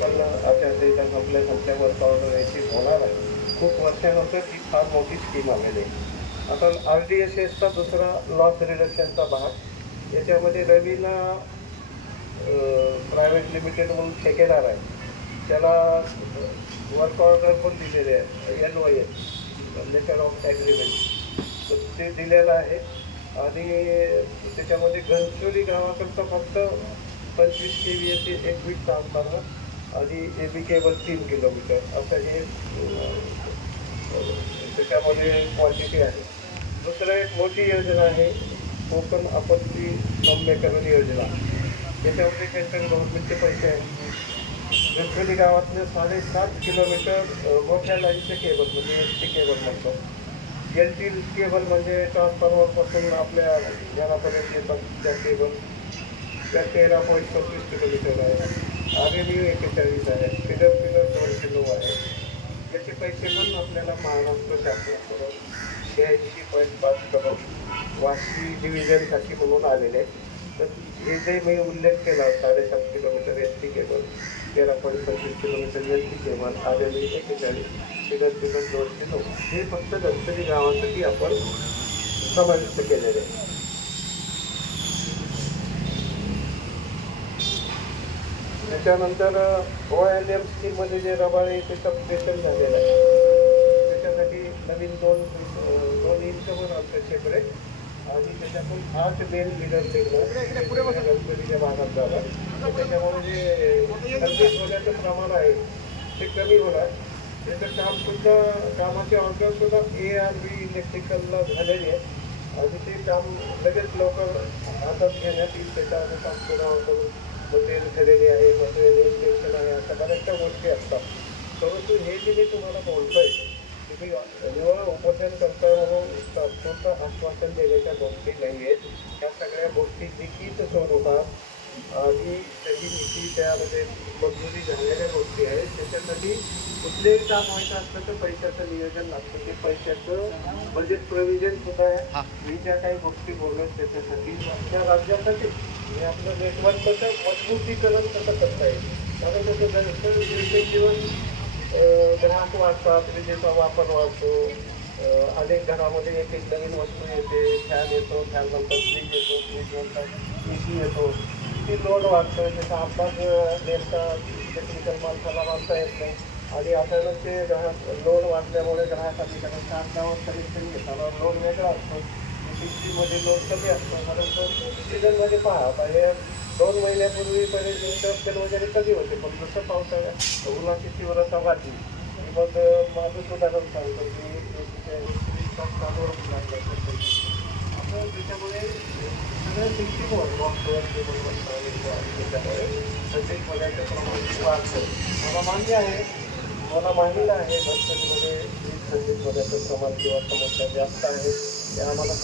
पण आचारसंहिता संपल्या वर्क ऑर्डर याची होणार आहे. खूप वर्षानंतर ही फार मोठी स्कीम आलेली आहे. आता RDSSचा दुसरा लॉस रिडक्शनचा भाग, याच्यामध्ये नवीन प्रायव्हेट लिमिटेड म्हणून ठेकेदार आहे, त्याला वर्क ऑर्डर पण दिलेले आहे, LOS लेटर ऑफ ॲग्रीमेंट, तर ते दिलेलं आहे. आणि त्याच्यामध्ये घनसोली गावाकरता फक्त 25 KVA एक वीट काम करणं आणि AB केबल 3 किलोमीटर असं हे त्याच्यामध्ये क्वांटिटी आहे. दुसरं एक मोठी योजना आहे कोकण आपत्ती सौम्यकरण योजना. त्याच्यामध्ये सेंट्रल गव्हर्नमेंटचे पैसे आहेत. घनसोली गावातले 7.5 किलोमीटर मोठ्या लाईनचे केबल म्हणजे ST केबल म्हणतो. LT केबल म्हणजे ट्रान्सफॉर्मरपासून आपल्या घरापर्यंत येतात त्या केबल, त्या 13.25 किलोमीटर आहे. RMU 41 आहे. फिलर 209 आहे. याचे पैसे पण आपल्याला महाराष्ट्र शासनाकडून 86.5 करोड वाशी डिव्हिजनसाठी म्हणून आलेले आहेत. तर हे जे मी उल्लेख केला 7.5 kilometre ST cable, 13.25 kilometre LT cable, RMU 41, filler 209, हे फक्त घनसोली गावासाठी आपण समाविष्ट केलेले आहे. त्याच्यानंतर OILM स्कीममध्ये जे रबाळे ते सबस्टेशन झालेलं आहे, त्याच्यासाठी नवीन दोन इंचवर आमचे सेपरेट आणि त्याच्यातून 8 मेन लिडर टेक्नॉलॉजी गणपतीच्या भागात झाला. त्याच्यामुळे जे सर्व्हिस होण्याचं प्रमाण आहे ते कमी होणार. त्याचं कामसुद्धा, कामाची ऑर्डरसुद्धा ARV इलेक्ट्रिकलला झालेली आहे आणि ते काम लगेच लवकर हातात घेण्यात येईल. त्याच्यामध्ये काम पुन्हा करून मटेरियल खरेदी आहे, मटेरियल इन्स्पेक्शन आहे, अशा बऱ्याचशा गोष्टी असतात. परंतु हे जे मी तुम्हाला बोलतोय, तुम्ही निवड उपोषण करता म्हणून तात्पुरतं आश्वासन देण्याच्या गोष्टी नाही आहेत. ह्या सगळ्या गोष्टी लिखित स्वरूपात आणि त्याची नीती त्यामध्ये मंजुरी झालेल्या गोष्टी आहेत. त्याच्यासाठी कुठलेही काम व्हायचं असलं तर पैशाचं नियोजन लागतं. ते पैशाचं बजेट प्रोव्हिजन सुद्धा आहे. मी ज्या काही गोष्टी बोललो त्याच्यासाठी त्या राज्यासाठी हे आपलं नेटवर्कचं मजबूतीकरण कसं करता येईल. कारण त्याचं दिवसेंदिवस ग्राहक वाढतात, विजेचा वापर वाढतो, अनेक घरामध्ये एक एक नवीन वस्तू येते, फॅन येतो, फॅननंतर फ्रीज येतो, फ्रीजनंतर AC येतो, किती लोड वाढतो, त्याचा अंदाज नेमका टेक्निकल माणसाला मानता येत नाही. आणि अचानक ते ग्राहक लोड वाढल्यामुळे ग्राहकांनी त्यांना 8-10 कनेक्शन घेताना लोड वेगळा असतो, मध्ये लोड कमी असतो. कारण सीझनमध्ये पहा, आता हे 2 महिन्यापूर्वीपर्यंत इंटरप्शन वगैरे कधी होते, पण जसं पावसाळ्यात उन्हाची तीव्रता वाढली की मग माझं उदाहरण सांगतो की असं त्याच्यामुळे सगळ्या सिस्टीमवर सॉफ्टवेअर त्याच्यामुळे प्रत्येक महिन्याचं प्रमाण वाढतं. मला माहिती आहे घनसोलीमध्ये संगीत होण्याचं प्रमाण किंवा समस्या जास्त आहे. ते आम्हाला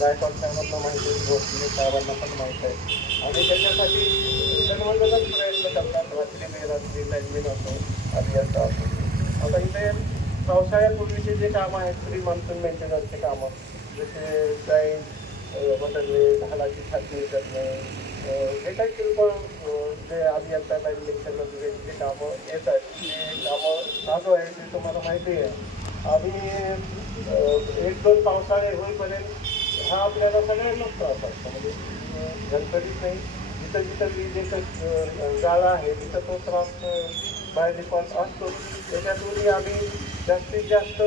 गायकवाड साहेबांना माहिती आहे, भोसले साहेबांना पण माहीत आहे. आणि त्याच्यासाठी सर्वजणच प्रयत्न करतात, रात्री बेरात्री लाईनमॅन असो, अभियंता असो. आता इथे पावसाळ्यापूर्वीचे जे कामं आहेत, प्री मान्सून मेंटेनन्सचे कामं, जसे लाईन बदलणे, ढालाची छाटणी करणे, हे काही किरकोळ जे अभियंता लाईन मेंटेनन्स जे कामं येत आहेत, ते कामं चालू आहे, ते तुम्हाला माहिती आहे. आणि 1-2 पावसाळे होईपर्यंत हा आपल्याला सगळ्यांनाच त्रास असतो. म्हणजे गणपतीच नाही, जिथं जिथं विजेचं जाळं आहे तिथं तो त्रास बाय डिफॉल्ट असतो. त्याच्यातूनही आम्ही जास्तीत जास्त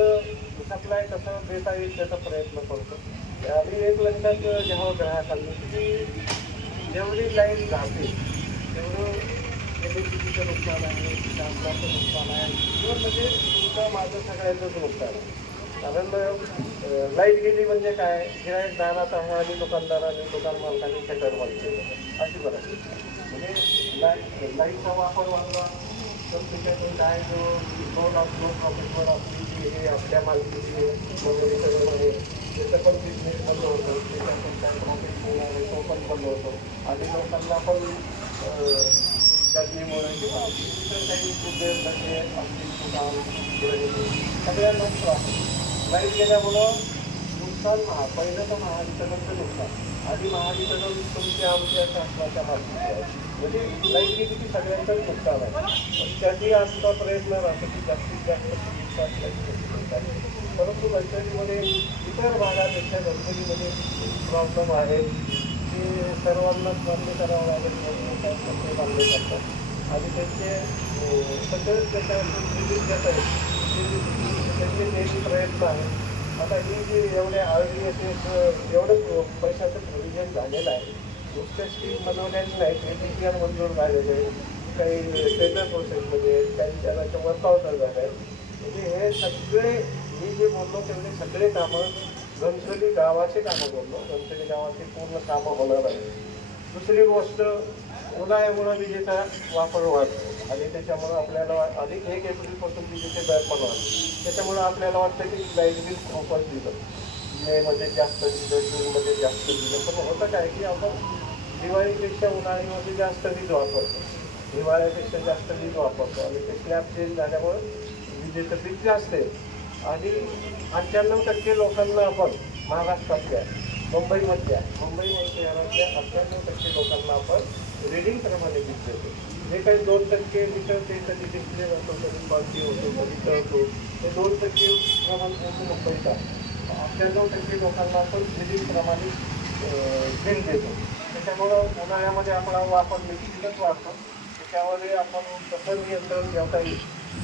सप्लाय कसं देता येईल त्याचा प्रयत्न करतो. आणि एक लक्षात घ्यावं ग्राहकांनी की जेवढी लाईन जाते तेवढं इलेक्ट्रिसिटीचं नुकसान आहे, शासनाचं नुकसान आहे, किंवा म्हणजे तुमचं माझं सगळ्यांचंच नुकसान आहे. कारण लाईट गेली म्हणजे काय, गिरायक दारात आहे आणि दुकानदारांनी, दुकान मालकांनी शटर बंद केलं, अशी बरं. म्हणजे लाईटचा वापर वाढला तर त्याच्यातून काय जो प्रॉफिटवर आपली जी हे आपल्या मालकीची वगैरे सगळं आहे त्याचं पण बिझनेस बंद होतं, त्याच्यातून काय प्रॉफिट होणार आहे तो पण बंद होतो. आणि लोकांना पण गरमीमुळे किंवा इतर काही उद्योग म्हणजे आपली दुकान सगळ्यांनाच त्रास. लाईट गेल्यामुळं नुकसान पहिलं तर महावितरणचं नुकसान. आधी महावितरण तुमच्या आमच्या शासनाच्या हाती आहे, म्हणजे लाईटली किती सगळ्यांचंच नुकसान आहे. पण त्याची आमचा प्रयत्न राहतो की जास्तीत जास्त परंतु गणपतीमध्ये इतर भागापेक्षा गणपतीमध्ये प्रॉब्लेम आहे की सर्वांनाच बंद करावं लागेल म्हणून कपडे बांधले जातात आणि त्यांचे सगळेच त्याच्यातून रिलीज देत आहेत त्यांचे नेहमी प्रयत्न आहे. आता ही जी एवढे RDSS एवढं पैशाचं प्रोव्हिजन झालेलं आहे, नुसत्या स्कीम बनवल्याच नाही, ATPR मंजूर झालेले आहे, काही टेंडर प्रोसेसमध्ये काही त्याला वर्कआउट झालं आहे. म्हणजे हे सगळे मी जे बोललो तेवढे सगळे कामं गणपती गावाचे कामं बोललो, गणपती गावाची पूर्ण कामं होणार आहे. दुसरी गोष्ट उन्हाळ्यामुळं विजेचा वापर वाढतो आणि त्याच्यामुळं आपल्याला अधिक 1 एप्रिलपासून विजेचे दर पण वाढतो. त्याच्यामुळं आपल्याला वाटतं की लाईट बिल खूपच दिलं, मेमध्ये जास्त दिलं, जूनमध्ये जास्त दिलं. पण होतं काय की आपण दिवाळीपेक्षा उन्हाळ्यामध्ये जास्त वीज वापरतो, हिवाळ्यापेक्षा जास्त वीज वापरतो आणि ते स्लॅब चेंज झाल्यामुळं विजेचं बिल जास्त आहे. आणि 98% लोकांना आपण महाराष्ट्रातल्या मुंबई शहरातल्या 98% लोकांना आपण रिडिंगप्रमाणे वीज देतो. जे काही 2% मीटर ते कधी डिस्प्ले होतो, कधी क्वालिटी होतो, कधी टळतो, ते 2% प्रमाण होतो मुंबईचा. 98% लोकांना आपण रिडिंगप्रमाणे बिल देतो. त्याच्यामुळं उन्हाळ्यामध्ये आपला वापर निश्चितच वाढतो. त्याच्यामध्ये आपण कसं नियंत्रण ठेवता येईल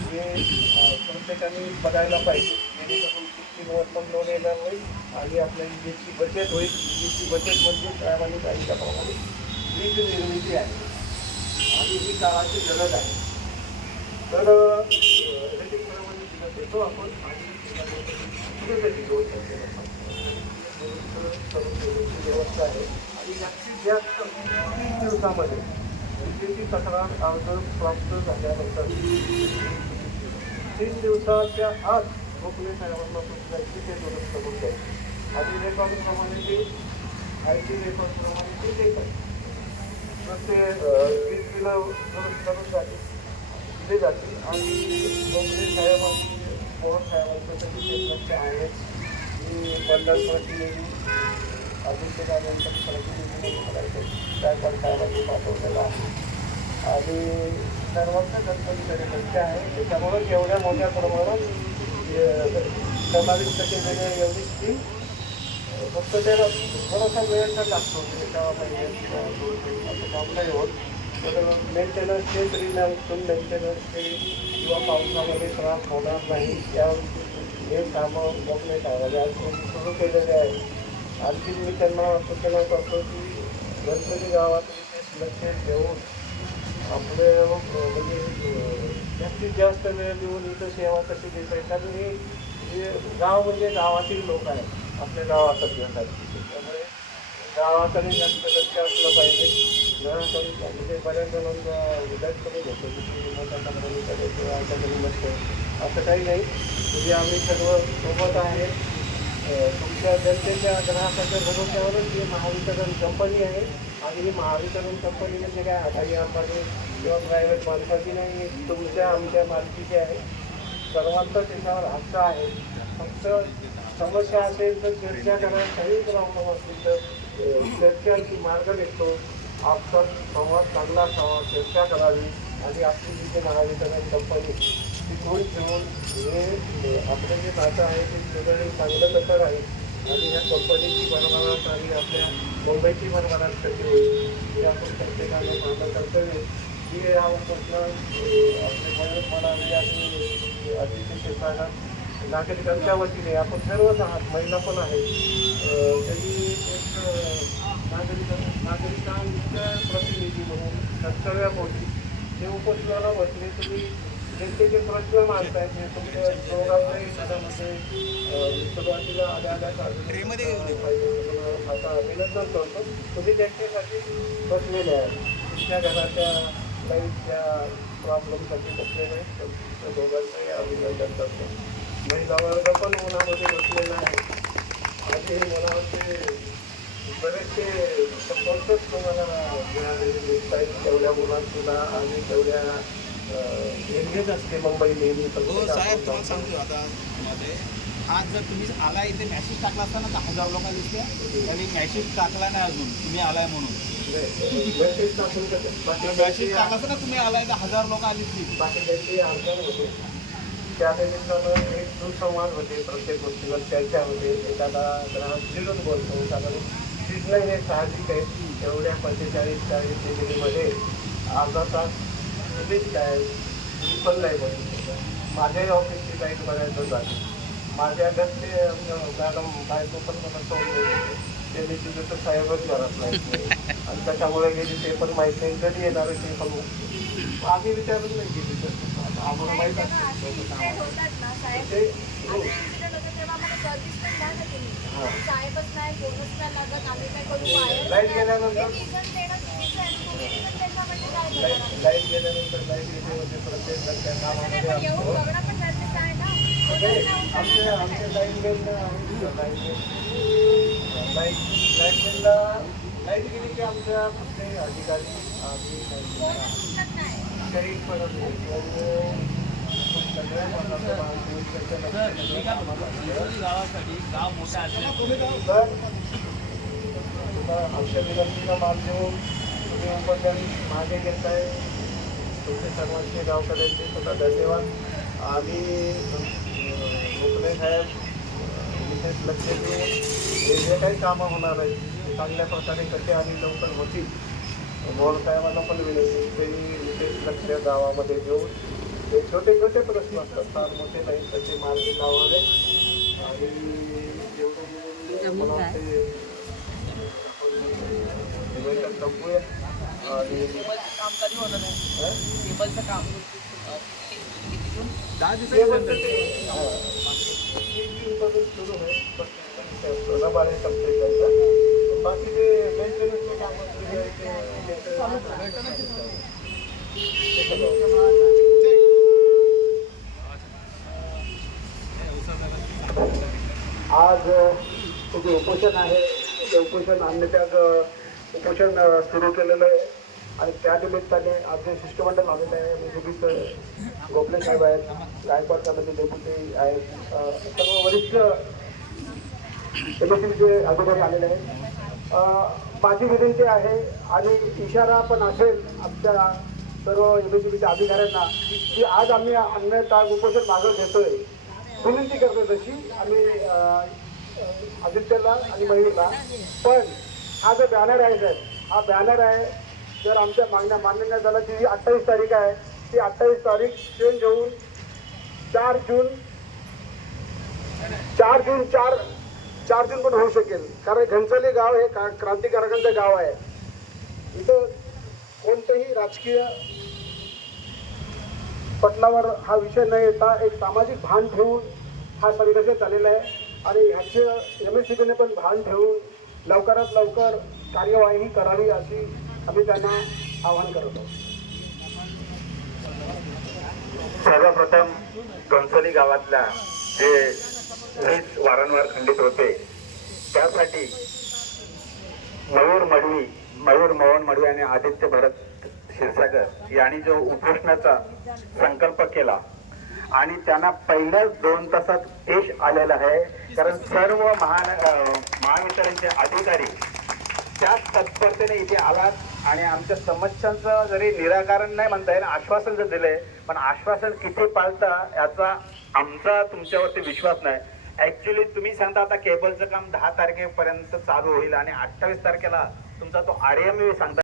हे प्रत्येकाने बघायला पाहिजे, जेणेकरून सिस्टीमवर पण लोड येणार नाही आणि आपल्या विजेची बचत होईल. विजेची बचत म्हणजे प्रामाणिक प्रमाणे वीज निर्मिती आहे आणि ही काळाची गरज आहे. तर रेटिंगप्रमाणे दिलं देतो आपण आणि पुढेसाठी व्यवस्था आहे आणि जास्तीत जास्त 3 दिवसामध्ये विजेची तक्रार अर्ज प्राप्त झाल्यानंतर 3 दिवसाच्या आत गोखले साहेबांना तुमच्याची ते दुरुस्त होत आहे आणि रेकॉर्डप्रमाणे ते IT रेकॉर्डप्रमाणे ते देत आहे. तर ते वीज बिलं दुरुस्त करून दिले जाते आणि गोखले साहेब आणि मोहन साहेबांच्यासाठी ते लक्ष आहेच. मी मंडळ प्रतिनिधी अभिषेकानंतर प्रतिनिधी करायचं साहेबांनी पाठवलेलं आहे आणि सर्वांचं गणपतीकडे लक्ष आहे. त्याच्यामुळं एवढ्या मोठ्या प्रमाणात समाविष्ट केलेल्या एवढी स्कीम फक्त त्याला थोडासा वेळ तर लागतो, एका महिन्यात किंवा 2 महिन्यात असं काम नाही होत. तर मेंटेनन्सचे प्रीमॅन्सून मेंटेनन्सचे किंवा पावसामध्ये त्रास होणार नाही या हे कामं मोकळे कामाने आज सुरू केलेले आहे. आणखी मी त्यांना सूचना करतो की गणपती गावात विशेष लक्ष देऊन आपले म्हणजे जास्तीत जास्त वेळ देऊन इथं सेवा कशी देता येईल. कारण हे गाव म्हणजे गावातील लोक आहेत, आपल्या गावातच येतात. त्यामुळे गावाकडे जास्त लक्ष असलं पाहिजे. घराकडे म्हणजे बऱ्याच जणांचा विद्यार्थ्याकडे घेतो की मोठ्या कंपनीकडे किंवा आमच्याकडे नसतं, असं काही नाही. म्हणजे आम्ही सर्व सोबत आहे. तुमच्या जनतेच्या ग्राहकाच्या भरोश्यावरच ही महावितरण कंपनी आहे आणि ही महावितरण कंपनी म्हणजे काय अदानी अंबानी किंवा प्रायव्हेट माणसाची नाही, तुमच्या आमच्या मालकीची आहे. सर्वांचा त्याच्यावर हक्क आहे. फक्त समस्या असेल तर चर्चा करा, काही प्रॉब्लेम असतील तर चर्चांची मार्ग निघतो. आपला संवाद चांगला असावा, चर्चा करावी आणि आपली जी महावितरण कंपनी टिकवून ठेवून हे आपलं जे नातं आहे ते सगळं चांगलं कसं राहील आणि ह्या कंपनीची भरभराट आणि आपल्या मुंबईची भरभराट कशी होईल हे आपण प्रत्येकाला मान्य कर्तव्य की हा प्रश्न आपले मदत म्हणावी आणि अतिशय क्षेत्राला नागरिकांच्या वतीने आपण सर्वच आहात, महिला पण आहेत, त्यांनी एक नागरिकांच्या प्रतिनिधी म्हणून कर्तव्यापोटी ते उपोषणाला बसले. तुम्ही जनतेचे प्रश्न मांडताय जे तुमच्या प्रोग्रामच्या हिशोबामध्ये सुरुवातीला आल्या आता अभिनंदन करतो. तुम्ही त्यांच्यासाठी बसलेले आहे, तुमच्या घराच्या लाईटच्या प्रॉब्लेमसाठी बसलेले आहेत. तुमच्या दोघांचंही अभिनंदन करतो. महिला वर्ग पण उन्हामध्ये बसलेला आहे आणि मला वाटते बरेचसे सपोर्टच तुम्हाला मिळालेले दिसत आहेत. तेवढ्या मुलांसुद्धा आणि तेवढ्या एंगेज असते मुंबई नेहमी. हो साहेब, तुम्हाला सांगतो आता मध्ये आज जर तुम्ही आला इथे मेसेज टाकला असता ना 10,000 लोक दिसते तरी मेसेज टाकला नाही अजून तुम्ही आलाय म्हणून. मेसेज टाकून मेसेज टाकला असता ना तुम्ही आलाय तर 1,000 लोक आली ती. बाकी काही अडचण होते त्या निमित्तानं एक सुसंवाद होते, प्रत्येक गोष्टीवर चर्चा होते, एखादा ग्राहक चिडून बोलतो, कारण चिडणं हे साहजिक आहे. एवढ्या 45-40 डिग्रीमध्ये अर्धा तास तुम्हीच काय मी पण नाही बोलतो. माझ्याही ऑफिसची लाईट बघायचं झाली, माझ्या घरचे मॅडम बायको पण मला सोडून गेली, त्यांनी तिथं तर साहेबच घरात नाही आणि त्याच्यामुळे गेली ते पण माहीत नाही, कधी येणार ते पण आम्ही विचारून नाही गेली. तर आम्हाला माहीत लाईट गेल्यानंतर लाईट गेल्यानंतर लाईट येते होते प्रत्येक घरच्या कामामध्ये आमच्या लाईट बिलला लाईट गेली की आमच्या कुठले अधिकारी काही पडत गावासाठी गाव मोठा औषध विनंतीला मान देऊन तुम्ही उपक्रम मागे घेताय, तुमचे सर्वांचे गावकऱ्यांचे सुद्धा धन्यवाद. आणि गोखले साहेब विशेष लक्ष देऊन हे जे काही कामं होणार आहेत ते चांगल्या प्रकारे कसे आणि लवकर होतील. मोहोळ साहेबांना पण विनंती त्यांनी विशेष लक्ष गावामध्ये देऊन हे छोटे छोटे प्रश्न असतात, फार मोठे नाही, तसे मार्गी लावावे. आणि जेवढं मला वाटते संपूया. आणि काम कधी होणार आहे केबलचं काम 10 सुरू आहे, रबाळे संपते त्यांचा. बाकी जे मेंटेनन्सचे काम आज जे उपोषण आहे ते उपोषण अन्नत्याग उपोषण सुरू केलेलं आहे. आणि त्या निमित्ताने आज जे शिष्टमंडळ आलेलं आहे, सुधीर गोखले साहेब आहेत, गायकवाड समिती डेप्युटी आहेत, सर्व वरिष्ठ एमएससीचे अधिकारी आलेले आहेत. माझी विनंती आहे आणि इशारा पण असेल आमच्या सर्व एमएससीचे अधिकाऱ्यांना की आज आम्ही अन्नत्याग उपोषण मागं घेतोय, विनंती करतो तशी आम्ही आदित्यला आणि महिला. पण हा जो बॅनर आहे साहेब, हा बॅनर आहे, जर आमच्या मागण्या मान्य नाही झाला जी 28 तारीख आहे ती 28 तारीख चेंज होऊन 4 जून पण होऊ शकेल. कारण घनसाली गाव हे क्रांतिकारकांचं गाव आहे. इथं कोणतंही राजकीय पटलावर हा विषय न येता एक सामाजिक भान ठेवून हा संघर्ष चाललेला आहे. आणि ह्याचे एमएससीबीने पण भान ठेवून लवकरात लवकर कार्यवाही करावी अशी आम्ही त्यांना आवाहन करत आहोत. सर्वप्रथम घनसोली गावातल्या जे वीज वारंवार खंडित होते त्यासाठी मयूर मोहन मडवी आणि आदित्य भरत क्षीरसागर यांनी जो उपोषणाचा संकल्प केला आणि त्यांना पहिल्याच 2 तासात यश आलेलं आहे. कारण सर्व महावितरणचे अधिकारी त्याच तत्परतेने इथे आलात आणि आमच्या समस्यांचं जरी निराकरण नाही म्हणता येईल, आश्वासन जर दिलंय, पण आश्वासन किती पाळता याचा आमचा तुमच्यावरती विश्वास नाही. ऍक्च्युली तुम्ही सांगता आता केबलचं काम 10 तारखेपर्यंत चालू होईल आणि 28 तारखेला तुमचा तो RMV सांगता